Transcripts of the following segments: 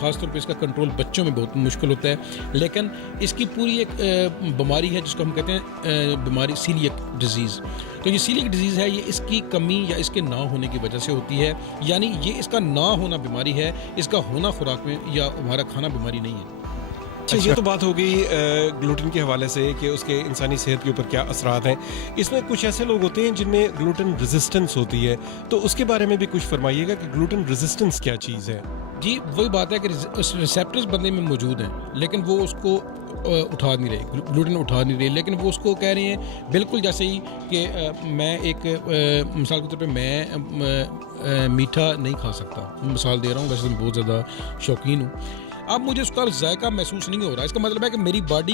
خاص طور پہ اس کا کنٹرول بچوں میں بہت مشکل ہوتا ہے. لیکن اس کی پوری ایک بیماری ہے جس کو ہم کہتے ہیں بیماری سیلیک ڈیزیز. تو یہ سیلیک ڈیزیز ہے, یہ اس کی کمی یا اس کے نہ ہونے کی وجہ سے ہوتی ہے. یعنی یہ اس کا نہ ہونا بیماری ہے, اس کا ہونا خوراک میں یا ہمارا کھانا بیماری نہیں ہے. اچھا, یہ تو بات ہو گئی گلوٹن کے حوالے سے کہ اس کے انسانی صحت کے اوپر کیا اثرات ہیں. اس میں کچھ ایسے لوگ ہوتے ہیں جن میں گلوٹن ریزسٹنس ہوتی ہے, تو اس کے بارے میں بھی کچھ فرمائیے گا کہ گلوٹن ریزسٹنس کیا چیز ہے. جی وہی بات ہے کہ ریسیپٹرز بندے میں موجود ہیں لیکن وہ اس کو اٹھا نہیں رہے, گلوٹن اٹھا نہیں رہے, لیکن وہ اس کو کہہ رہے ہیں بالکل جیسے ہی کہ میں ایک مثال کے طور پہ میں میٹھا نہیں کھا سکتا, مثال دے رہا ہوں, ویسے میں بہت زیادہ شوقین ہوں. اب مجھے اس کا ذائقہ محسوس نہیں ہو رہا, اس کا مطلب ہے کہ میری باڈی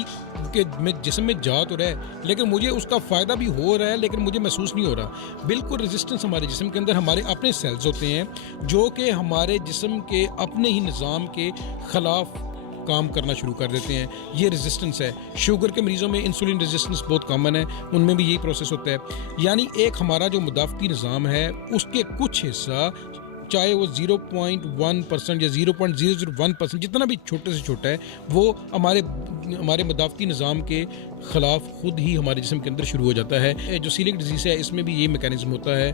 کے جسم میں جا تو رہا ہے لیکن مجھے اس کا فائدہ بھی ہو رہا ہے لیکن مجھے محسوس نہیں ہو رہا. بالکل ریزسٹنس ہمارے جسم کے اندر ہمارے اپنے سیلز ہوتے ہیں جو کہ ہمارے جسم کے اپنے ہی نظام کے خلاف کام کرنا شروع کر دیتے ہیں. یہ ریزسٹنس ہے. شوگر کے مریضوں میں انسولین ریزسٹنس بہت کامن ہے, ان میں بھی یہی پروسیس ہوتا ہے. یعنی ایک ہمارا جو مدافعتی نظام ہے اس کے کچھ حصہ چاہے وہ 0.1% یا 0.001% جتنا بھی چھوٹے سے چھوٹا ہے وہ ہمارے مدافعتی نظام کے خلاف خود ہی ہمارے جسم کے اندر شروع ہو جاتا ہے. جو سیلیک ڈیزیز ہے اس میں بھی یہ میکینزم ہوتا ہے,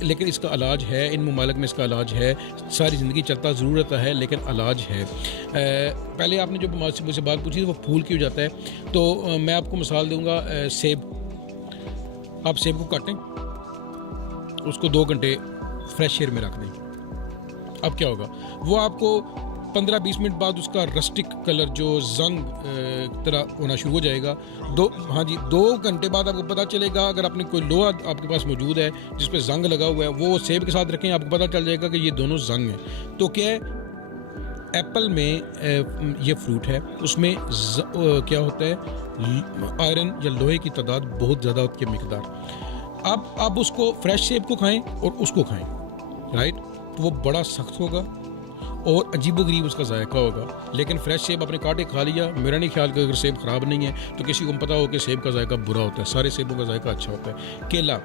لیکن اس کا علاج ہے. ان ممالک میں اس کا علاج ہے, ساری زندگی چلتا ضرور رہتا ہے لیکن علاج ہے. پہلے آپ نے جو مجھ سے بات پوچھی وہ پھول کی ہو جاتا ہے, تو میں آپ کو مثال دوں گا. سیب, آپ سیب کو کاٹیں, اس کو 2 گھنٹے فریش ایئر میں رکھ دیں. اب کیا ہوگا, وہ آپ کو 15-20 منٹ بعد اس کا رسٹک کلر جو زنگ طرح ہونا شروع ہو جائے گا. 2 گھنٹے بعد آپ کو پتہ چلے گا, اگر آپ نے کوئی لوہا آپ کے پاس موجود ہے جس پہ زنگ لگا ہوا ہے وہ سیب کے ساتھ رکھیں, آپ کو پتہ چل جائے گا کہ یہ دونوں زنگ ہیں. تو کیا ہے, ایپل میں یہ فروٹ ہے, اس میں کیا ہوتا ہے, آئرن یا لوہے کی تعداد بہت زیادہ ہوتی ہے مقدار. اب آپ اس کو فریش سیب کو کھائیں اور اس کو کھائیں, رائٹ, تو وہ بڑا سخت ہوگا اور عجیب و غریب اس کا ذائقہ ہوگا. لیکن فریش سیب آپ نے کاٹے کھا لیا, میرا نہیں خیال کہ اگر سیب خراب نہیں ہے تو کسی کو پتہ ہو کہ سیب کا ذائقہ برا ہوتا ہے. سارے سیبوں کا ذائقہ اچھا ہوتا ہے. کیلا,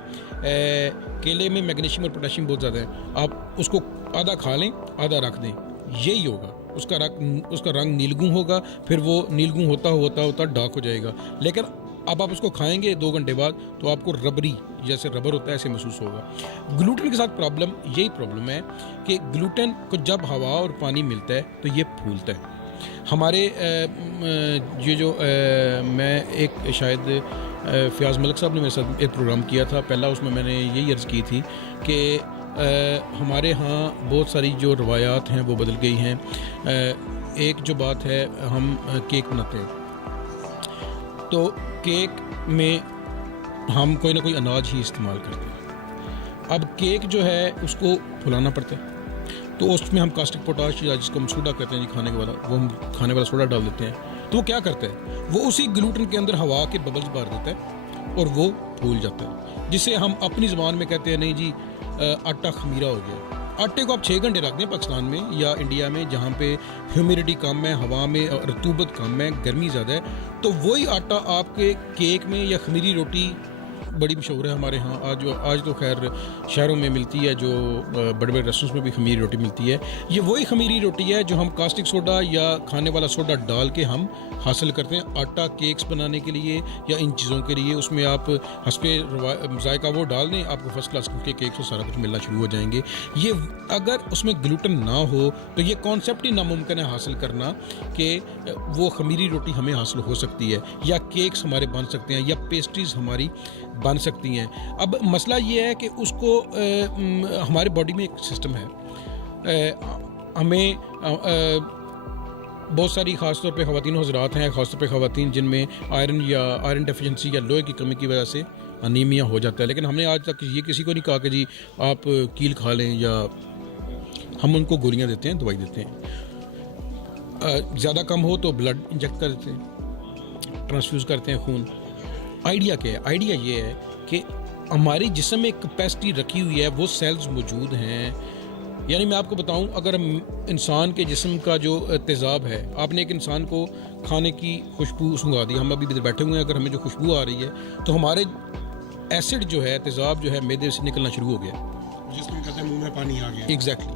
کیلے میں میگنیشیم اور پوٹاشیم بہت زیادہ ہے. آپ اس کو آدھا کھا لیں آدھا رکھ دیں, یہی ہوگا. اس کا رنگ نیلگوں ہوگا, پھر وہ نیلگوں ہوتا ڈارک ہو جائے گا. لیکن اب آپ اس کو کھائیں گے 2 گھنٹے بعد تو آپ کو ربری, جیسے ربر ہوتا ہے ایسے محسوس ہوگا. گلوٹن کے ساتھ یہی پرابلم ہے کہ گلوٹن کو جب ہوا اور پانی ملتا ہے تو یہ پھولتا ہے. ہمارے یہ جو میں ایک شاید فیاض ملک صاحب نے میرے ساتھ ایک پروگرام کیا تھا پہلا, اس میں میں نے یہی عرض کی تھی کہ ہمارے ہاں بہت ساری جو روایات ہیں وہ بدل گئی ہیں. ایک جو بات ہے, ہم کیک بناتے ہیں تو کیک میں ہم کوئی نہ کوئی اناج ہی استعمال کرتے ہیں. اب کیک جو ہے اس کو پھلانا پڑتا ہے تو اس میں ہم کاسٹک پوٹاش یا جس کو ہم سوڈا کہتے ہیں جی کھانے والا, وہ ہم کھانے والا سوڈا ڈال دیتے ہیں. تو وہ کیا کرتا ہے, وہ اسی گلوٹن کے اندر ہوا کے ببلز بھر دیتا ہے اور وہ پھول جاتا ہے, جسے ہم اپنی زبان میں کہتے ہیں نہیں جی آٹا خمیرہ ہو گیا. آٹے کو آپ 6 گھنٹے رکھ دیں پاکستان میں یا انڈیا میں جہاں پہ ہیومیڈیٹی کم ہے, ہوا میں رطوبت کم ہے, گرمی زیادہ ہے, تو وہی آٹا آپ کے کیک میں یا خمیری روٹی بڑی مشہور ہے ہمارے ہاں. آج تو خیر شہروں میں ملتی ہے, جو بڑے بڑے ریسٹورنٹس میں بھی خمیری روٹی ملتی ہے. یہ وہی خمیری روٹی ہے جو ہم کاسٹک سوڈا یا کھانے والا سوڈا ڈال کے ہم حاصل کرتے ہیں آٹا کیکس بنانے کے لیے یا ان چیزوں کے لیے. اس میں آپ حسب ذائقہ وہ ڈال دیں, آپ کو فرسٹ کلاس کے کیکس اور سارا کچھ ملنا شروع ہو جائیں گے. یہ اگر اس میں گلوٹن نہ ہو تو یہ کانسیپٹ ہی ناممکن ہے حاصل کرنا کہ وہ خمیری روٹی ہمیں حاصل ہو سکتی ہے یا کیکس ہمارے بن سکتے ہیں یا پیسٹریز ہماری بن سکتی ہیں. اب مسئلہ یہ ہے کہ اس کو ہمارے باڈی میں ایک سسٹم ہے, ہمیں بہت ساری خاص طور پہ خواتین و حضرات ہیں, خاص طور پہ خواتین جن میں آئرن ڈیفیشنسی یا لوہے کی کمی کی وجہ سے انیمیا ہو جاتا ہے. لیکن ہم نے آج تک یہ کسی کو نہیں کہا کہ جی آپ کیل کھا لیں, یا ہم ان کو گولیاں دیتے ہیں, دوائی دیتے ہیں. زیادہ کم ہو تو بلڈ انجیکٹ کر دیتے ہیں, ٹرانسفیوز کرتے ہیں خون. آئیڈیا کیا ہے, آئیڈیا یہ ہے کہ ہماری جسم میں کیپیسٹی رکھی ہوئی ہے, وہ سیلز موجود ہیں. یعنی میں آپ کو بتاؤں, اگر انسان کے جسم کا جو تیزاب ہے, آپ نے ایک انسان کو کھانے کی خوشبو سنگھا دی, ہم ابھی بیٹھے ہوئے ہیں, اگر ہمیں جو خوشبو آ رہی ہے تو ہمارے ایسڈ جو ہے, تیزاب جو ہے معدے سے نکلنا شروع ہو گیا, جس میں کہتے ہیں منہ میں پانی آ گیا. ایگزیکٹلی.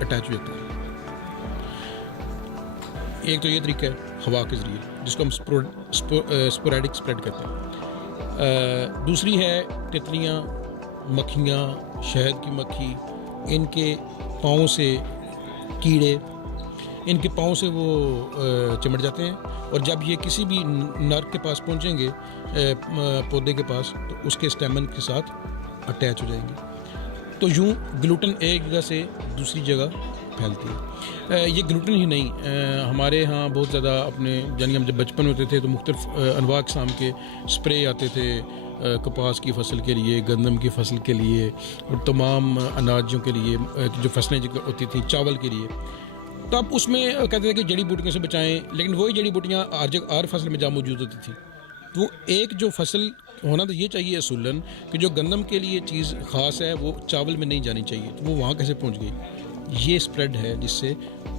اٹیچ ہو جاتا ہے. ایک تو یہ طریقہ ہے ہوا کے ذریعے جس کو ہم اسپوریڈک اسپریڈ کہتے ہیں. دوسری ہے تتلیاں, مکھیاں, شہد کی مکھی, ان کے پاؤں سے کیڑے, ان کے پاؤں سے وہ چمٹ جاتے ہیں, اور جب یہ کسی بھی نر کے پاس پہنچیں گے پودے کے پاس تو اس کے اسٹیمن کے ساتھ اٹیچ ہو جائیں گے. تو یوں گلوٹن ایک جگہ سے دوسری جگہ پھیلتی ہے. یہ گلوٹن ہی نہیں, ہمارے ہاں بہت زیادہ اپنے یعنی ہم جب بچپن ہوتے تھے تو مختلف انواع اقسام کے اسپرے آتے تھے کپاس کی فصل کے لیے, گندم کی فصل کے لیے, اور تمام اناجوں کے لیے جو فصلیں ہوتی تھیں چاول کے لیے. تب اس میں کہتے تھے کہ جڑی بوٹیوں سے بچائیں, لیکن وہی جڑی بوٹیاں ہر فصل میں جہاں موجود ہوتی تھیں. تو ایک جو فصل ہونا تو یہ چاہیے اصولاً کہ جو گندم کے لیے چیز خاص ہے وہ چاول میں نہیں جانی چاہیے, تو وہ وہاں کیسے پہنچ گئی؟ یہ اسپریڈ ہے جس سے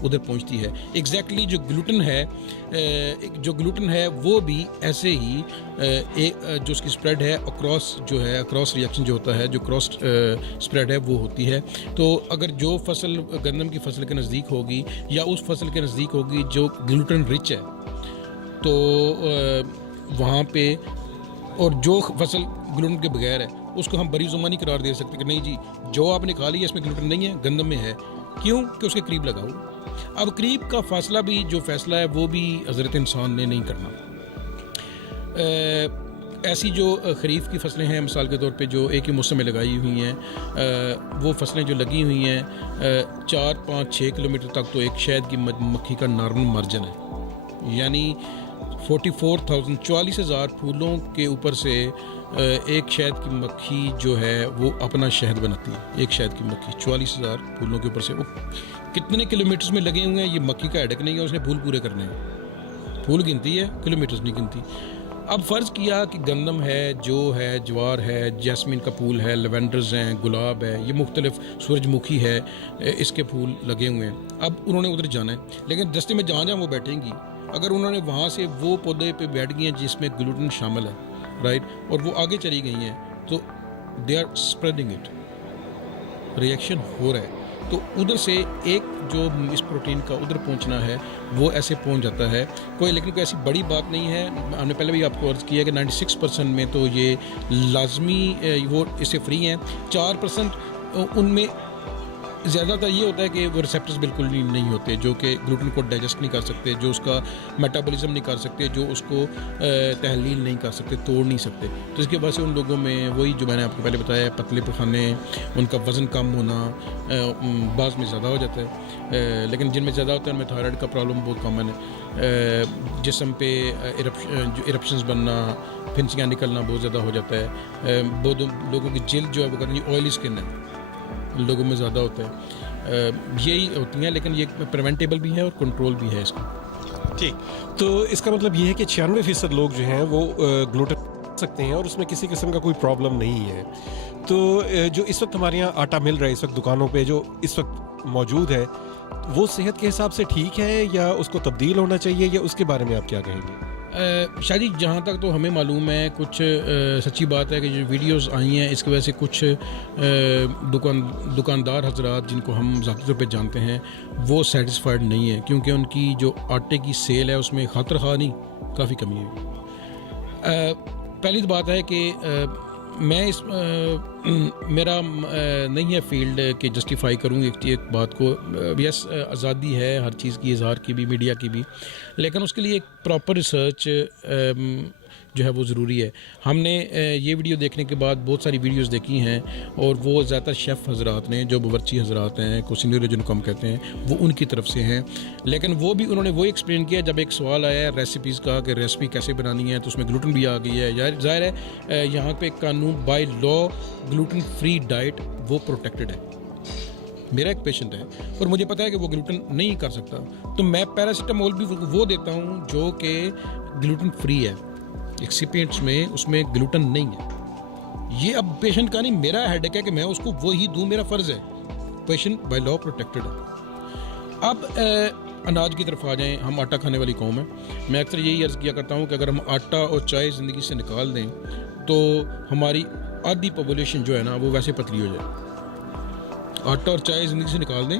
ادھر پہنچتی ہے. ایگزیکٹلی جو گلوٹن ہے وہ بھی ایسے ہی جو اس کی اسپریڈ ہے اکراس ریئیکشن جو ہوتا ہے, جو کراس اسپریڈ ہے وہ ہوتی ہے. تو اگر جو فصل گندم کی فصل کے نزدیک ہوگی یا اس فصل کے نزدیک ہوگی جو گلوٹن رچ ہے, تو وہاں پہ, اور جو فصل گلوٹن کے بغیر ہے اس کو ہم بری زبانی قرار دے سکتے کہ نہیں جی جو آپ نے کھا لی ہے اس میں گلوٹن نہیں ہے, گندم میں ہے. کیوں کہ اس کے قریب لگاؤ. اب قریب کا فاصلہ بھی جو فیصلہ ہے وہ بھی حضرت انسان نے نہیں کرنا. ایسی جو خریف کی فصلیں ہیں مثال کے طور پہ جو ایک ہی موسم میں لگائی ہوئی ہیں, وہ فصلیں جو لگی ہوئی ہیں 4, 5, 6 کلومیٹر تک تو ایک شہد کی مکھی کا نارمل مارجن ہے. یعنی 44,000 پھولوں کے اوپر سے ایک شہد کی مکھی جو ہے وہ اپنا شہد بناتی ہے. ایک شہد کی مکھی 44,000 پھولوں کے اوپر سے, وہ کتنے کلومیٹرز میں لگے ہوئے ہیں. یہ مکھی کا ہیڈک نہیں ہے, اس نے پھول پورے کرنے ہیں. پھول گنتی ہے, کلومیٹرز نہیں گنتی. اب فرض کیا کہ گندم ہے, جو ہے, جوار ہے, جیسمین کا پھول ہے, لیونڈرز ہیں, گلاب ہے, یہ مختلف, سورج مکھی ہے, اس کے پھول لگے ہوئے ہیں. اب انہوں نے ادھر جانا ہے, لیکن رستے میں جہاں وہ بیٹھیں گی, اگر انہوں نے وہاں سے وہ پودے پہ بیٹھ گئی ہیں جس میں گلوٹن شامل ہے, رائٹ, اور وہ آگے چلی گئی ہیں, تو they are spreading it, reaction ہو رہا ہے. تو ادھر سے ایک جو اس پروٹین کا ادھر پہنچنا ہے وہ ایسے پہنچ جاتا ہے. لیکن کوئی ایسی بڑی بات نہیں ہے. ہم نے پہلے بھی آپ کو عرض کیا کہ 96% میں تو یہ لازمی وہ اس سے فری ہیں. 4% ان میں زیادہ تر یہ ہوتا ہے کہ وہ ریسیپٹرز بالکل نہیں ہوتے, جو کہ گلوٹن کو ڈائجسٹ نہیں کر سکتے, جو اس کا میٹابولزم نہیں کر سکتے, جو اس کو تحلیل نہیں کر سکتے, توڑ نہیں سکتے. تو اس کے وجہ سے ان لوگوں میں وہی جو میں نے آپ کو پہلے بتایا, پتلے پخانے, ان کا وزن کم ہونا, بعض میں زیادہ ہو جاتا ہے, لیکن جن میں زیادہ ہوتا ہے ان میں تھائرائڈ کا پرابلم بہت کامن ہے. جسم پہ ایرپشنز بننا, پھنسیاں نکلنا بہت زیادہ ہو جاتا ہے. بہت لوگوں کی جلد جو ہے وہ کہتے ہیں آئلی اسکن ہے, لوگوں میں زیادہ ہوتا ہے. یہی ہوتی ہیں, لیکن یہ پریونٹیبل بھی ہے اور کنٹرول بھی ہے اس کا. ٹھیک, تو اس کا مطلب یہ ہے کہ 96% لوگ جو ہیں وہ گلوٹن سکتے ہیں اور اس میں کسی قسم کا کوئی پرابلم نہیں ہے. تو جو اس وقت ہمارے یہاں آٹا مل رہا ہے اس وقت دکانوں پہ جو اس وقت موجود ہے, وہ صحت کے حساب سے ٹھیک ہے یا اس کو تبدیل ہونا چاہیے, یا اس کے بارے میں آپ کیا کہیں گے؟ شاید جہاں تک تو ہمیں معلوم ہے, کچھ سچی بات ہے کہ جو ویڈیوز آئی ہیں اس کی وجہ سے کچھ دکاندار حضرات جن کو ہم ذاتی طور پہ جانتے ہیں وہ سیٹسفائڈ نہیں ہیں, کیونکہ ان کی جو آٹے کی سیل ہے اس میں خاطر خواہ نہیں کافی کمی ہے. پہلی بات ہے کہ میں اس میرا نہیں ہے فیلڈ کہ جسٹیفائی کروں ایک بات کو. یس, آزادی ہے ہر چیز کی, اظہار کی بھی, میڈیا کی بھی, لیکن اس کے لیے ایک پراپر ریسرچ جو ہے وہ ضروری ہے. ہم نے یہ ویڈیو دیکھنے کے بعد بہت ساری ویڈیوز دیکھی ہیں, اور وہ زیادہ تر شیف حضرات نے, جو باورچی حضرات ہیں, کوسینئر جن کو ہم کہتے ہیں, وہ ان کی طرف سے ہیں. لیکن وہ بھی انہوں نے وہ ایکسپلین کیا جب ایک سوال آیا ہے ریسیپیز کا کہ ریسیپی کیسے بنانی ہے, تو اس میں گلوٹن بھی آ گئی ہے. ظاہر ہے یہاں پہ قانون by law gluten free diet وہ پروٹیکٹڈ ہے. میرا ایک پیشنٹ ہے اور مجھے پتا ہے کہ وہ گلوٹن نہیں کر سکتا, تو میں پیراسیٹامول بھی وہ دیتا ہوں جو کہ گلوٹن فری ہے. ایکسیپینٹس میں اس میں گلوٹن نہیں ہے. یہ اب پیشنٹ کا نہیں, میرا ہیڈک ہے کہ میں اس کو وہی دوں, میرا فرض ہے. پیشنٹ بائی لا پروٹیکٹڈ ہے. اب اناج کی طرف آ جائیں. ہم آٹا کھانے والی قوم ہے. میں اکثر یہی عرض کیا کرتا ہوں کہ اگر ہم آٹا اور چائے زندگی سے نکال دیں تو ہماری آدھی پاپولیشن جو ہے نا وہ ویسے پتلی ہو جائے. آٹا اور چائے زندگی سے نکال دیں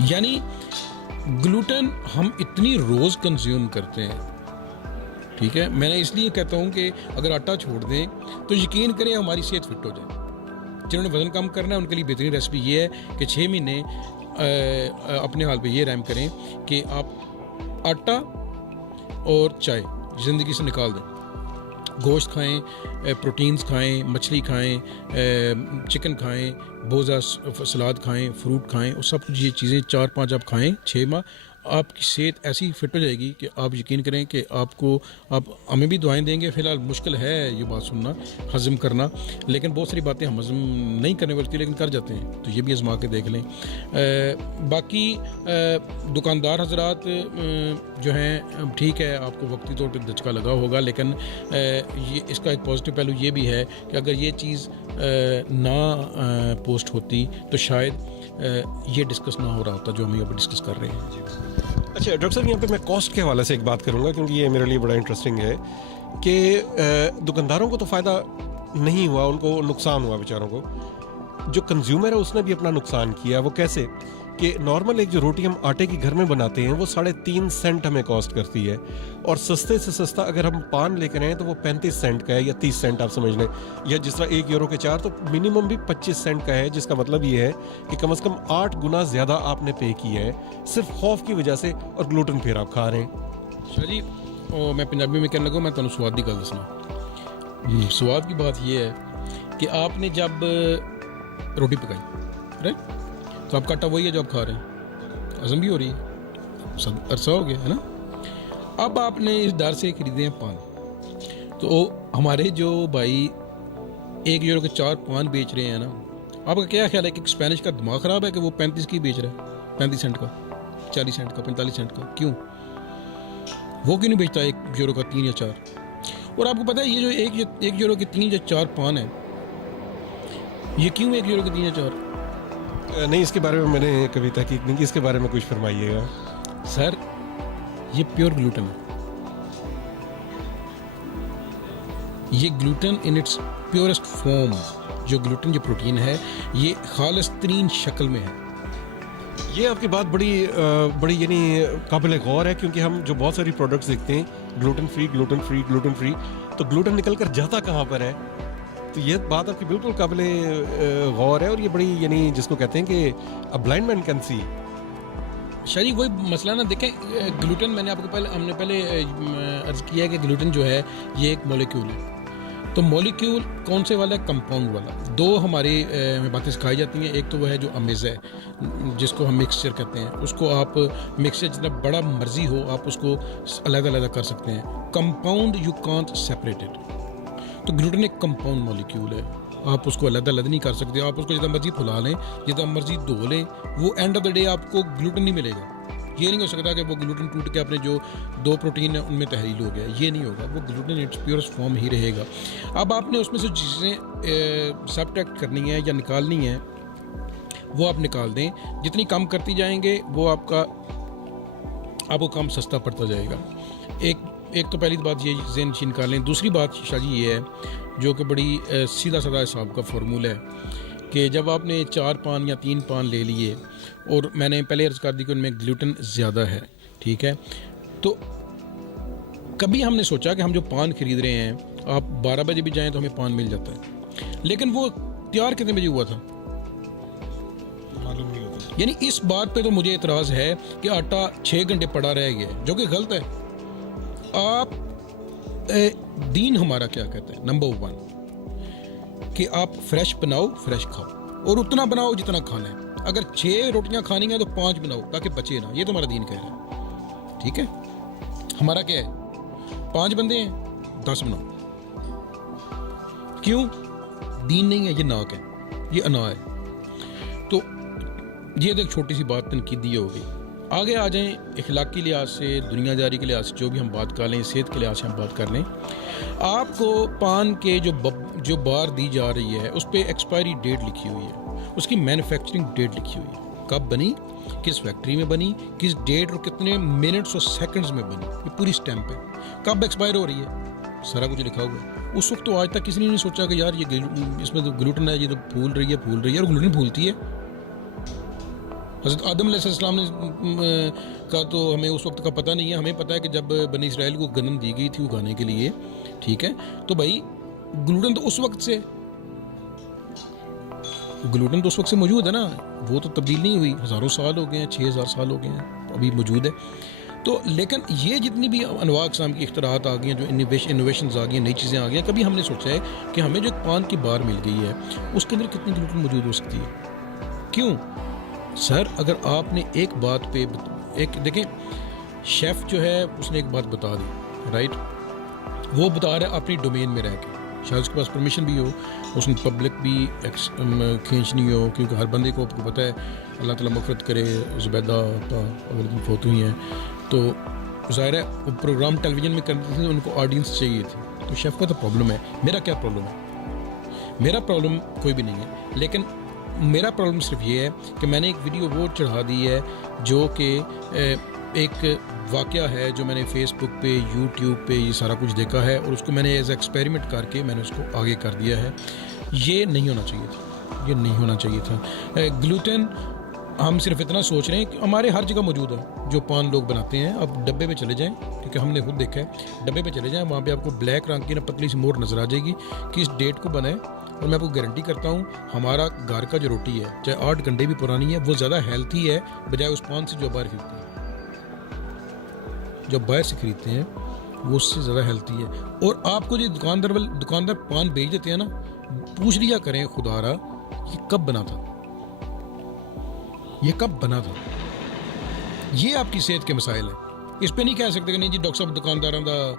یعنی گلوٹن ہم اتنی روز کنزیوم کرتے ہیں, ٹھیک ہے, میں نے اس لیے کہتا ہوں کہ اگر آٹا چھوڑ دیں تو یقین کریں ہماری صحت فٹ ہو جائے. جنہوں نے وزن کم کرنا ہے ان کے لیے بہترین ریسپی یہ ہے کہ 6 مہینے اپنے حال پہ یہ رحم کریں کہ آپ آٹا اور چائے زندگی سے نکال دیں. گوشت کھائیں, پروٹینز کھائیں, مچھلی کھائیں, چکن کھائیں, بہت زیادہ سلاد کھائیں, فروٹ کھائیں, اور سب کچھ یہ چیزیں 4-5 آپ کھائیں 6 ماہ, آپ کی صحت ایسی فٹ ہو جائے گی کہ آپ یقین کریں کہ آپ ہمیں بھی دعائیں دیں گے. فی الحال مشکل ہے یہ بات سننا, ہضم کرنا, لیکن بہت ساری باتیں ہم ہضم نہیں کرنے والتی لیکن کر جاتے ہیں, تو یہ بھی آزما کے دیکھ لیں. باقی دکاندار حضرات جو ہیں ٹھیک ہے آپ کو وقتی طور پہ دھچکا لگا ہوگا, لیکن یہ اس کا ایک پازیٹیو پہلو یہ بھی ہے کہ اگر یہ چیز نہ پوسٹ ہوتی تو شاید یہ ڈسکس نہ ہو رہا ہوتا جو ہم یہاں پہ ڈسکس کر رہے ہیں. اچھا ڈاکٹر صاحب, یہاں پہ میں کاسٹ کے حوالے سے ایک بات کروں گا کیونکہ یہ میرے لیے بڑا انٹرسٹنگ ہے کہ دکانداروں کو تو فائدہ نہیں ہوا, ان کو نقصان ہوا بیچاروں کو. جو کنزیومر ہے اس نے بھی اپنا نقصان کیا. وہ کیسے کہ نارمل ایک جو روٹی ہم آٹے کی گھر میں بناتے ہیں وہ 3.5 سینٹ ہمیں کاسٹ کرتی ہے, اور سستے سے سستا اگر ہم پان لے کر آئیں تو وہ 35 سینٹ کا ہے یا 30 سینٹ آپ سمجھ لیں, یا جس طرح 1 یورو کے 4 تو منیمم بھی 25 سینٹ کا ہے, جس کا مطلب یہ ہے کہ کم از کم 8 گنا زیادہ آپ نے پے کیا ہے صرف خوف کی وجہ سے, اور گلوٹن پھر آپ کھا رہے ہیں. شاہ جی میں پنجابی میں کہنے لگا, میں تمہیں سواد کی گل دسنا. سواد کی بات یہ ہے کہ آپ نے جب روٹی پکائی رائٹ, تو آپ کا آٹا وہی ہے جو آپ کھا رہے ہیں, ہضم بھی ہو رہی ہے, سب عرصہ ہو گیا ہے نا. اب آپ نے اس ڈر سے خریدے ہیں پان, تو ہمارے جو بھائی 1 یورو کے 4 پان بیچ رہے ہیں نا, آپ کا کیا خیال ہے کہ اسپینش کا دماغ خراب ہے کہ وہ 35 کی بیچ رہا ہے, 35 سینٹ کا, 40 سینٹ کا, 45 سینٹ کا؟ کیوں وہ کیوں نہیں بیچتا 1 یورو کا 3 یا 4؟ اور آپ کو پتہ ہے یہ جو 1 یورو کے 3 یا 4 پان ہیں یہ کیوں 1 یورو کے 3 یا 4؟ نہیں, اس کے بارے میں میں نے کبھی تحقیق نہیں کی, اس کے بارے میں کچھ فرمائیے گا. سر یہ پیور گلوٹن ہے, یہ gluten in its purest form, جو گلوٹن جو پروٹین ہے یہ خالص ترین شکل میں ہے. یہ آپ کی بات بڑی یعنی قابل غور ہے, کیونکہ ہم جو بہت ساری پروڈکٹس دیکھتے ہیں gluten free gluten free gluten free, تو گلوٹن نکل کر جاتا کہاں پر ہے؟ تو یہ بات آپ کی بالکل قابل غور ہے, اور یہ بڑی یعنی جس کو کہتے ہیں کہ بلائنڈ مین کین سی. شاہ جی وہی مسئلہ نا, دیکھیں گلوٹن میں نے آپ کو ہم نے پہلے عرض کیا ہے کہ گلوٹن جو ہے یہ ایک مولیکیول ہے. تو مولیکیول کون سے والا ہے؟ کمپاؤنڈ والا. 2 ہماری باتیں سکھائی جاتی ہیں, ایک تو وہ ہے جو امیزہ ہے جس کو ہم مکسچر کہتے ہیں, اس کو آپ مکسچر جتنا بڑا مرضی ہو آپ اس کو علیحدہ کر سکتے ہیں. Compound you can't separate it. تو گلوٹن ایک کمپاؤنڈ مولیکیول ہے, آپ اس کو علیحدہ نہیں کر سکتے. آپ اس کو جتنا مرضی پھلا لیں, جتنا مرضی دھو لیں, وہ اینڈ آف دا ڈے آپ کو گلوٹن نہیں ملے گا. یہ نہیں ہو سکتا کہ وہ گلوٹن ٹوٹ کے اپنے جو 2 پروٹین ہیں ان میں تحلیل ہو گیا, یہ نہیں ہوگا. وہ گلوٹن اٹس پیورسٹ فارم ہی رہے گا. اب آپ نے اس میں سے چیزیں سبٹریکٹ کرنی ہے یا نکالنی ہے وہ آپ نکال دیں. جتنی کم کرتی جائیں گے وہ آپ کو کم سستا پڑتا جائے گا. ایک تو پہلی بات یہ ذہن نشین کر لیں. دوسری بات شاہ جی یہ ہے جو کہ بڑی سیدھا سادہ حساب کا فارمولہ ہے کہ جب آپ نے 4 پان یا 3 پان لے لیے, اور میں نے پہلے عرض کر دی کہ ان میں گلوٹن زیادہ ہے, ٹھیک ہے, تو کبھی ہم نے سوچا کہ ہم جو پان خرید رہے ہیں آپ 12 بجے بھی جائیں تو ہمیں پان مل جاتا ہے, لیکن وہ تیار کتنے بجے ہوا تھا معلوم نہیں ہوتا. یعنی اس بات پہ تو مجھے اعتراض ہے کہ آٹا 6 گھنٹے پڑا رہ گیا, جو کہ غلط ہے. آپ دین ہمارا کیا کہتا ہے؟ نمبر 1 کہ آپ فریش بناؤ, فریش کھاؤ, اور اتنا بناؤ جتنا کھانا ہے. اگر 6 روٹیاں کھانی ہیں تو 5 بناؤ تاکہ بچے نہ. یہ تو ہمارا دین کہہ رہا ہے, ٹھیک ہے. ہمارا کیا ہے؟ 5 بندے ہیں 10 بناؤ. کیوں؟ دین نہیں ہے, یہ ناک ہے, یہ انا ہے. تو یہ تو ایک چھوٹی سی بات تنقیدی ہو گئی. آگے آ جائیں اخلاقی لحاظ سے, دنیا داری کے لحاظ سے, جو بھی ہم بات کر لیں, صحت کے لحاظ سے ہم بات کر لیں. آپ کو پان کے جو بار دی جا رہی ہے اس پہ ایکسپائری ڈیٹ لکھی ہوئی ہے, اس کی مینوفیکچرنگ ڈیٹ لکھی ہوئی ہے, کب بنی, کس فیکٹری میں بنی, کس ڈیٹ اور کتنے منٹس اور سیکنڈز میں بنی, یہ پوری اسٹیمپ ہے. کب ایکسپائر ہو رہی ہے سارا کچھ لکھا ہوا ہے. اس وقت تو آج تک کسی نے نہیں سوچا کہ یار یہ اس میں تو گلوٹن ہے, یہ تو پھول رہی ہے, اور گلوٹن پھولتی ہے. حضرت آدم علیہ السلام نے کا تو ہمیں اس وقت کا پتہ نہیں ہے. ہمیں پتہ ہے کہ جب بنی اسرائیل کو گندم دی گئی تھی اگانے کے لیے, ٹھیک ہے, تو بھائی گلوٹن تو اس وقت سے موجود ہے نا, وہ تو تبدیل نہیں ہوئی. ہزاروں سال ہو گئے ہیں, 6000 سال ہو گئے ہیں, ابھی موجود ہے. تو لیکن یہ جتنی بھی انواع اقسام کی اختراعات آ گئی ہیں, جو انوویشنز آ گئی ہیں, نئی چیزیں آ گئی ہیں, کبھی ہم نے سوچا ہے کہ ہمیں جو ایک پان کی بار مل گئی ہے اس کے اندر کتنی گلوٹن موجود ہو سکتی ہے؟ کیوں سر؟ اگر آپ نے ایک بات پہ دیکھیں, شیف جو ہے اس نے ایک بات بتا دی, رائٹ, وہ بتا رہا ہے اپنی ڈومین میں رہ کے, شاید اس کے پاس پرمیشن بھی ہو, اس نے پبلک بھی کھینچنی ہو, کیونکہ ہر بندے کو آپ کو پتہ ہے, اللہ تعالیٰ مغفرت کرے, زبیدہ اگر فوت ہوئی ہیں, تو ظاہر ہے وہ پروگرام ٹیلی ویژن میں کرتے تھے, ان کو آڈینس چاہیے تھی. تو شیف کا تو پرابلم ہے. میرا کیا پرابلم ہے؟ میرا پرابلم کوئی بھی نہیں ہے, لیکن میرا پرابلم صرف یہ ہے کہ میں نے ایک ویڈیو وہ چڑھا دی ہے جو کہ ایک واقعہ ہے جو میں نے فیس بک پہ, یوٹیوب پہ یہ سارا کچھ دیکھا ہے, اور اس کو میں نے ایز ایکسپیریمنٹ کر کے میں نے اس کو آگے کر دیا ہے. یہ نہیں ہونا چاہیے تھا, یہ نہیں ہونا چاہیے تھا. گلوٹن ہم صرف اتنا سوچ رہے ہیں کہ ہمارے ہر جگہ موجود ہے, جو پان لوگ بناتے ہیں. آپ ڈبے پہ چلے جائیں, کیونکہ ہم نے خود دیکھا ہے, ڈبے پہ چلے جائیں, وہاں پہ آپ کو بلیک رنگ کی نا پتلی سی مور نظر آ جائے گی کہ اس ڈیٹ کو بنا ہے. اور میں آپ کو گارنٹی کرتا ہوں ہمارا گھر کا جو روٹی ہے, چاہے 8 گھنٹے بھی پرانی ہے, وہ زیادہ ہیلتھی ہے بجائے اس پان سے جو باہر خریدتے ہیں. جو باہر سے خریدتے ہیں وہ اس سے زیادہ ہیلتھی ہے. اور آپ کو جو دکاندار پان بیچ دیتے ہیں نا, پوچھ لیا کریں خدا را یہ کب بنا تھا, یہ کب بنا تھا. یہ آپ کی صحت کے مسائل ہیں. اس پہ نہیں کہہ سکتے کہ نہیں جی ڈاکٹر صاحب دکانداروں کا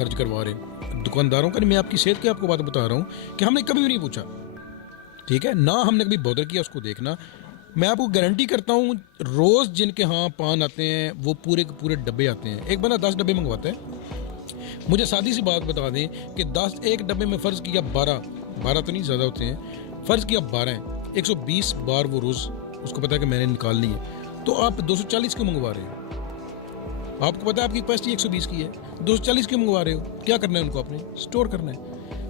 حرج کروا رہے ہیں. دکانداروں کا نہیں, میں آپ کی صحت کی آپ کو بات بتا رہا ہوں کہ ہم نے کبھی بھی نہیں پوچھا, ٹھیک ہے, نہ ہم نے کبھی بودر کیا اس کو دیکھنا. میں آپ کو گارنٹی کرتا ہوں روز جن کے ہاں پان آتے ہیں وہ پورے کے پورے ڈبے آتے ہیں. ایک بندہ 10 ڈبے منگواتا ہے. مجھے سادی سی بات بتا دیں کہ 10 ایک ڈبے میں فرض کیا 12 تو نہیں زیادہ ہوتے ہیں, فرض کیا 12 ہیں, 120 بار وہ روز اس کو پتا ہے کہ میں نے نکالنی ہے, تو آپ 240 کیوں منگوا رہے ہو؟ آپ کو پتا ہے آپ کی کیپیسٹی 120 کی ہے, 240 کیوں منگوا رہے ہو؟ کیا کرنا ہے ان کو؟ اپنے اسٹور کرنا ہے,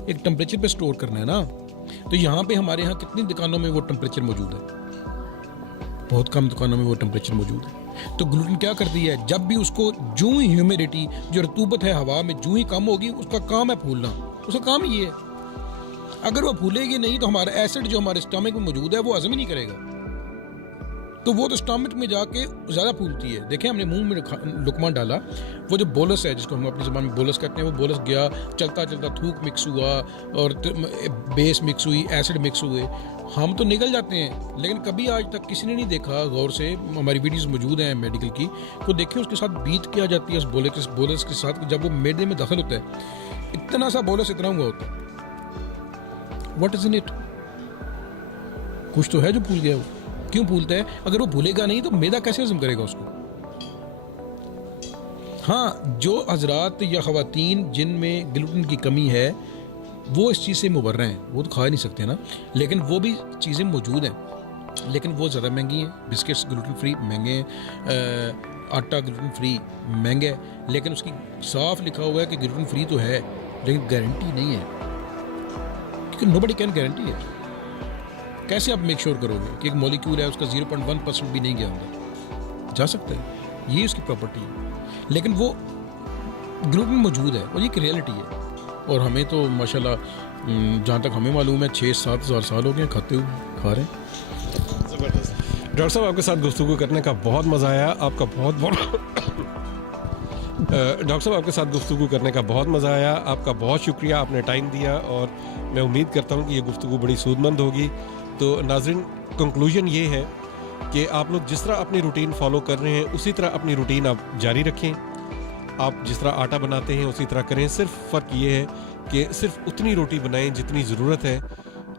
ایک ٹمپریچر پہ اسٹور کرنا ہے نا. تو یہاں پہ ہمارے یہاں کتنی دکانوں میں وہ ٹمپریچر موجود ہے؟ بہت کم دکانوں میں وہ ٹمپریچر موجود ہے. تو گلوٹن کیا کرتی ہے, جب بھی اس کو جو ہی ہیومیڈیٹی, جو رطوبت ہے ہوا میں جو ہی کم ہوگی, اس کا کام ہے پھولنا, اس کا کام ہی یہ ہے. اگر وہ پھولے گی نہیں تو ہمارا ایسڈ جو ہمارے اسٹمک میں موجود ہے وہ ہضم ہی نہیں کرے گا, تو وہ تو اسٹمک میں جا کے زیادہ پھولتی ہے. دیکھیں ہم نے منہ میں لقمہ ڈالا, وہ جو بولس ہے جس کو ہم اپنی زبان میں بولس کہتے ہیں, وہ بولس گیا, چلتا چلتا تھوک مکس ہوا اور بیس مکس ہوئی, ایسڈ مکس ہوئے, ہم تو نگل جاتے ہیں. لیکن کبھی آج تک کسی نے نہیں دیکھا غور سے, ہماری ویڈیوز موجود ہیں میڈیکل کی, تو دیکھیں اس کے ساتھ بیت کیا جاتی ہے اس بولس کے ساتھ, جب وہ میدے میں داخل ہوتا ہے اتنا سا بولس اتنا ہوا ہوتا ہے. What is in it? کچھ تو ہے جو پھول گیا. وہ کیوں پھولتا ہے؟ اگر وہ بھولے گا نہیں تو میدا کیسے ہضم کرے گا اس کو؟ ہاں, جو حضرات یا خواتین جن میں گلوٹن کی کمی ہے وہ اس چیز سے مبرہ ہیں, وہ تو کھا نہیں سکتے نا, لیکن وہ بھی چیزیں موجود ہیں, لیکن وہ زیادہ مہنگی ہیں. بسکٹس گلوٹن فری مہنگے ہیں, آٹا گلوٹن فری مہنگا ہے, لیکن اس کی صاف لکھا ہوا ہے کہ گلوٹن فری تو ہے, لیکن گارنٹی نہیں ہے, کیونکہ نو بڈی کین گارنٹی ہے. کیسے آپ میک شور کرو گے کہ ایک مولیکیول ہے اس کا 0.1% بھی نہیں گیا اندر؟ جا سکتا ہے, یہ اس کی پراپرٹی ہے. لیکن وہ گلوٹن موجود ہے اور یہ ایک ریئلٹی ہے, اور ہمیں تو ماشاءاللہ جہاں تک ہمیں معلوم ہے 6-7 ہزار سال ہو گئے کھاتے ہوئے, کھا رہے ہیں. زبردست. ڈاکٹر صاحب آپ کے ساتھ گفتگو کرنے کا بہت مزہ آیا, آپ کا ڈاکٹر صاحب آپ کے ساتھ گفتگو کرنے کا بہت مزہ آیا, آپ کا بہت شکریہ, آپ نے ٹائم دیا, اور میں امید کرتا ہوں کہ یہ گفتگو بڑی سود مند ہوگی. تو ناظرین, کنکلوژن یہ ہے کہ آپ لوگ جس طرح اپنی روٹین فالو کر رہے ہیں اسی طرح اپنی روٹین آپ جاری رکھیں. آپ جس طرح آٹا بناتے ہیں اسی طرح کریں, صرف فرق یہ ہے کہ صرف اتنی روٹی بنائیں جتنی ضرورت ہے.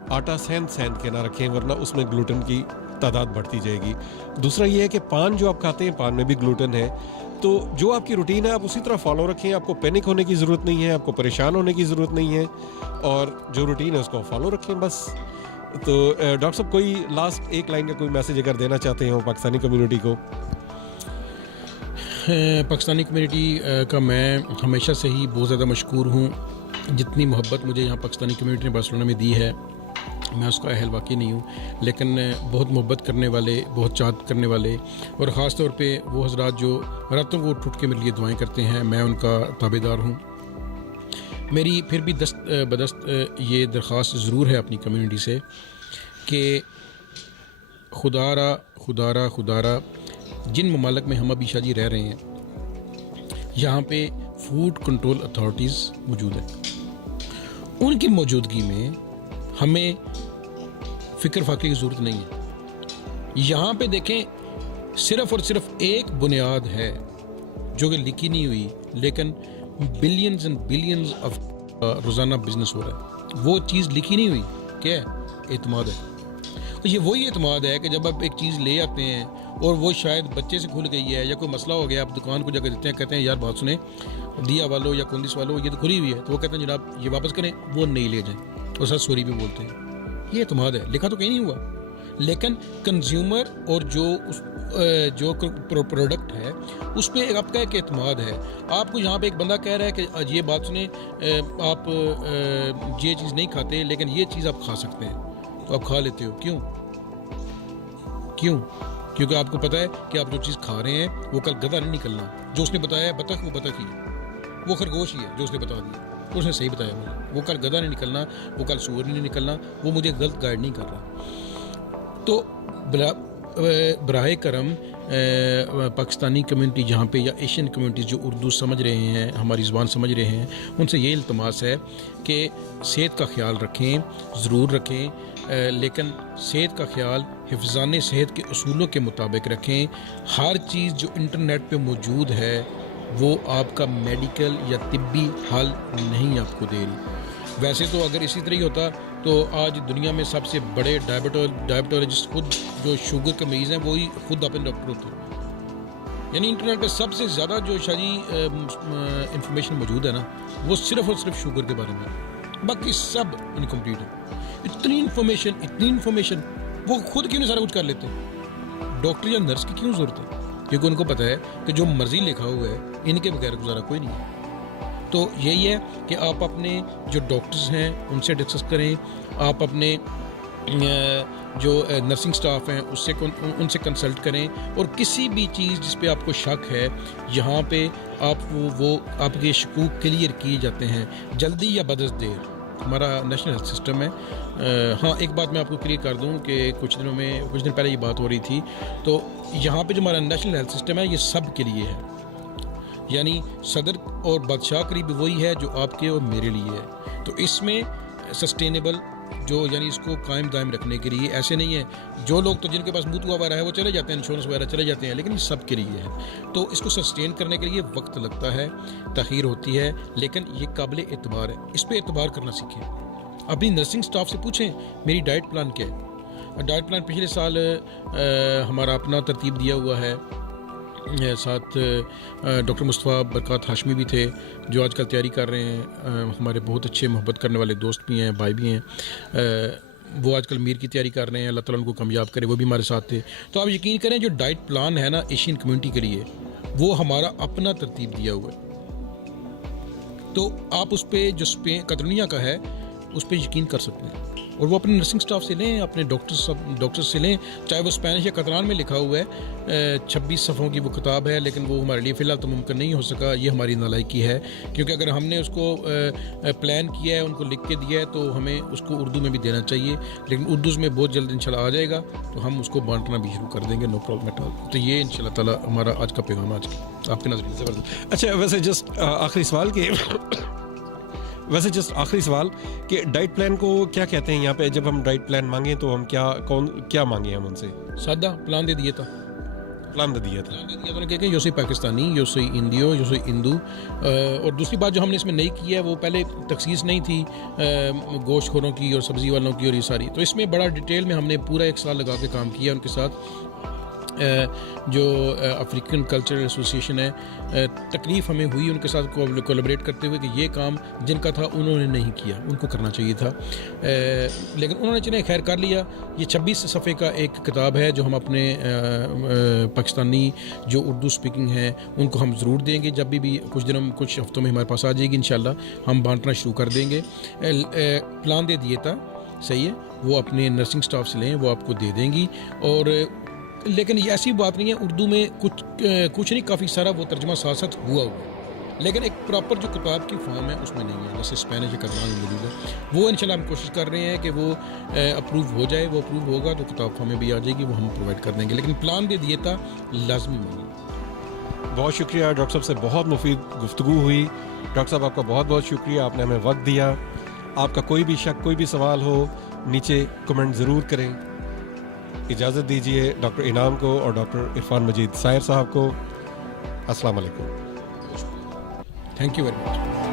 آٹا سیند کے نہ رکھیں ورنہ اس میں گلوٹن کی تعداد بڑھتی جائے گی. دوسرا یہ ہے کہ پان جو آپ کھاتے ہیں پان میں بھی گلوٹن ہے, تو جو آپ کی روٹین ہے آپ اسی طرح فالو رکھیں. آپ کو پینک ہونے کی ضرورت نہیں ہے, آپ کو پریشان ہونے کی ضرورت نہیں ہے, اور جو روٹین ہے اس کو فالو رکھیں بس. تو ڈاکٹر صاحب کوئی لاسٹ ایک لائن کا کوئی میسیج اگر دینا چاہتے ہیں پاکستانی کمیونٹی کو؟ پاکستانی کمیونٹی کا میں ہمیشہ سے ہی بہت زیادہ مشکور ہوں. جتنی محبت مجھے یہاں پاکستانی کمیونٹی نے بارسلونا میں دی ہے, میں اس کا اہل واقعی نہیں ہوں، لیکن بہت محبت کرنے والے، بہت چاہت کرنے والے، اور خاص طور پہ وہ حضرات جو راتوں کو اٹھ کے میرے لیے دعائیں کرتے ہیں، میں ان کا تابع دار ہوں۔ میری پھر بھی دست بدست یہ درخواست ضرور ہے اپنی کمیونٹی سے کہ خدا را جن ممالک میں ہم ابھی شاہ جی رہ رہے ہیں، یہاں پہ فوڈ کنٹرول اتھارٹیز موجود ہیں، ان کی موجودگی میں ہمیں فکر فاقے کی ضرورت نہیں ہے۔ یہاں پہ دیکھیں صرف اور صرف ایک بنیاد ہے جو کہ لکھی نہیں ہوئی، لیکن بلینز اینڈ بلینز آف روزانہ بزنس ہو رہا ہے، وہ چیز لکھی نہیں ہوئی، کیا ہے؟ اعتماد ہے۔ تو یہ وہی اعتماد ہے کہ جب آپ ایک چیز لے آتے ہیں اور وہ شاید بچے سے کھل گئی ہے یا کوئی مسئلہ ہو گیا، آپ دکان کو جا کے دیتے ہیں، کہتے ہیں یار بات سنیں، دیا والو یا کندس والو یہ تو کھلی ہوئی ہے، تو وہ کہتے ہیں جناب یہ واپس کریں، وہ نہیں لے جائیں، اور ساتھ سوری بھی بولتے ہیں۔ یہ اعتماد ہے، لکھا تو کہیں نہیں ہوا، لیکن کنزیومر اور جو پروڈکٹ ہے اس پہ آپ کا ایک اعتماد ہے۔ آپ کو یہاں پہ ایک بندہ کہہ رہا ہے کہ یہ بات سنیں، آپ یہ چیز نہیں کھاتے لیکن یہ چیز آپ کھا سکتے ہیں، تو آپ کھا لیتے ہو، کیوں؟ کیونکہ آپ کو پتہ ہے کہ آپ جو چیز کھا رہے ہیں وہ کل گدھا نہیں نکلنا، جو اس نے بتایا ہے بطخ، وہ بطخ ہی ہے، وہ خرگوش ہی ہے جو اس نے بتا دیا، اس نے صحیح بتایا مجھے، وہ کل گدھا نہیں نکلنا، وہ کل سور نہیں نکلنا، وہ مجھے غلط گائیڈ نہیں کر رہا۔ تو براہ کرم پاکستانی کمیونٹی جہاں پہ یا ایشین کمیونٹیز جو اردو سمجھ رہے ہیں، ہماری زبان سمجھ رہے ہیں، ان سے یہ التماس ہے کہ صحت کا خیال رکھیں، ضرور رکھیں، لیکن صحت کا خیال حفظان صحت کے اصولوں کے مطابق رکھیں۔ ہر چیز جو انٹرنیٹ پہ موجود ہے وہ آپ کا میڈیکل یا طبی حل نہیں آپ کو دے رہی۔ ویسے تو اگر اسی طرح ہی ہوتا تو آج دنیا میں سب سے بڑے ڈائبٹولوجسٹ خود جو شوگر کے مریض ہیں وہی خود اپنے ڈاکٹر ہوتے ہیں۔ یعنی انٹرنیٹ پہ سب سے زیادہ جو شاہ جی انفارمیشن موجود ہے نا، وہ صرف اور صرف شوگر کے بارے میں ہے، باقی سب انکمپلیٹ ہے۔ اتنی انفارمیشن وہ خود کیوں نہیں سارا کچھ کر لیتے؟ ڈاکٹر یا نرس کی کیوں ضرورت ہے؟ کیونکہ ان کو پتہ ہے کہ جو مرضی لکھا ہوا ہے ان کے بغیر گزارا کوئی نہیں ہے۔ تو یہی ہے کہ آپ اپنے جو ڈاکٹرز ہیں ان سے ڈسکس کریں، آپ اپنے جو نرسنگ سٹاف ہیں ان سے کنسلٹ کریں، اور کسی بھی چیز جس پہ آپ کو شک ہے یہاں پہ آپ کے شکوک کلیئر کیے جاتے ہیں جلدی یا بدست دیر۔ ہمارا نیشنل ہیلتھ سسٹم ہے۔ ہاں ایک بات میں آپ کو کلیئر کر دوں کہ کچھ دن پہلے یہ بات ہو رہی تھی، تو یہاں پہ جو ہمارا نیشنل ہیلتھ سسٹم ہے یہ سب کے لیے ہے، یعنی صدر اور بادشاہ قریب وہی ہے جو آپ کے اور میرے لیے ہے۔ تو اس میں سسٹینیبل یعنی اس کو قائم دائم رکھنے کے لیے ایسے نہیں ہے جو لوگ تو جن کے پاس موتوا وغیرہ ہے وہ چلے جاتے ہیں، انشورنس وغیرہ چلے جاتے ہیں، لیکن یہ سب کے لیے ہے۔ تو اس کو سسٹین کرنے کے لیے وقت لگتا ہے، تاخیر ہوتی ہے، لیکن یہ قابل اعتبار ہے، اس پہ اعتبار کرنا سیکھیں۔ اپنی نرسنگ سٹاف سے پوچھیں میری ڈائٹ پلان کیا ہے۔ ڈائٹ پلان پچھلے سال ہمارا اپنا ترتیب دیا ہوا ہے، ساتھ ڈاکٹر مصطفیٰ برکات ہاشمی بھی تھے جو آج کل تیاری کر رہے ہیں، ہمارے بہت اچھے محبت کرنے والے دوست بھی ہیں، بھائی بھی ہیں، وہ آج کل میر کی تیاری کر رہے ہیں، اللہ تعالیٰ ان کو کامیاب کرے، وہ بھی ہمارے ساتھ تھے۔ تو آپ یقین کریں جو ڈائٹ پلان ہے نا ایشین کمیونٹی کے لیے وہ ہمارا اپنا ترتیب دیا ہوا ہے، تو آپ اس پہ جو کترونیا کا ہے اس پہ یقین کر سکتے ہیں، اور وہ اپنے نرسنگ سٹاف سے لیں، اپنے ڈاکٹر سے لیں، چاہے وہ اسپینش یا کتران میں لکھا ہوا ہے، 26 صفحوں کی وہ کتاب ہے، لیکن وہ ہمارے لیے فی الحال تو ممکن نہیں ہو سکا، یہ ہماری نالائکی ہے، کیونکہ اگر ہم نے اس کو پلان کیا ہے، ان کو لکھ کے دیا ہے، تو ہمیں اس کو اردو میں بھی دینا چاہیے، لیکن اردو میں بہت جلد انشاءاللہ آ جائے گا تو ہم اس کو بانٹنا بھی شروع کر دیں گے، نو پرابلم ایٹ آل۔ تو یہ انشاءاللہ تعالیٰ ہمارا آج کا پیغام آج آپ کے نظریے سے۔ اچھا ویسے جسٹ آخری سوال کہ ڈائٹ پلان کو کیا کہتے ہیں یہاں پہ؟ جب ہم ڈائٹ پلان مانگیں تو ہم کیا مانگیں ہم ان سے؟ سادہ پلان دے دیا تھا، کہ you see Pakistani, you see ہندیو، یو سی ہندو، اور دوسری بات جو ہم نے اس میں نہیں کی ہے وہ پہلے تخصیص نہیں تھی گوشت خوروں کی اور سبزی والوں کی اور یہ ساری، تو اس میں بڑا ڈیٹیل میں ہم نے پورا 1 سال لگا کے کام کیا ان کے ساتھ۔ جو افریقن کلچرل ایسوسیشن ہے، تکلیف ہمیں ہوئی ان کے ساتھ کولیبریٹ کرتے ہوئے کہ یہ کام جن کا تھا انہوں نے نہیں کیا، ان کو کرنا چاہیے تھا، لیکن انہوں نے چلیں خیر کر لیا۔ یہ 26 صفحے کا ایک کتاب ہے جو ہم اپنے پاکستانی جو اردو سپیکنگ ہیں ان کو ہم ضرور دیں گے، جب بھی کچھ ہفتوں میں ہمارے پاس آ جائے گی انشاءاللہ ہم بانٹنا شروع کر دیں گے۔ پلان دے دیے تھا، صحیح ہے، وہ اپنے نرسنگ سٹاف سے لیں, وہ آپ کو دے دیں گی. اور لیکن یہ ایسی بات نہیں ہے اردو میں کچھ نہیں, کافی سارا وہ ترجمہ ساتھ ساتھ ہوا ہوا, لیکن ایک پراپر جو کتاب کی فارم ہے اس میں نہیں ہے. جیسے اسپینش کرنا موجود ہے, وہ انشاءاللہ ہم کوشش کر رہے ہیں کہ وہ اپروو ہو جائے. وہ اپروو ہوگا تو کتاب فارم میں بھی آ جائے گی, وہ ہم پرووائڈ کر دیں گے. لیکن پلان دے دیے تھا لازمی مانگیں. بہت شکریہ ڈاکٹر صاحب سے, بہت مفید گفتگو ہوئی. ڈاکٹر صاحب آپ کا بہت بہت شکریہ, آپ نے ہمیں وقت دیا. آپ کا کوئی بھی شک, کوئی بھی سوال ہو, نیچے کمنٹ ضرور کریں. اجازت دیجیے ڈاکٹر انعام کو اور ڈاکٹر عرفان مجید سائر صاحب کو. السلام علیکم. Thank you very much.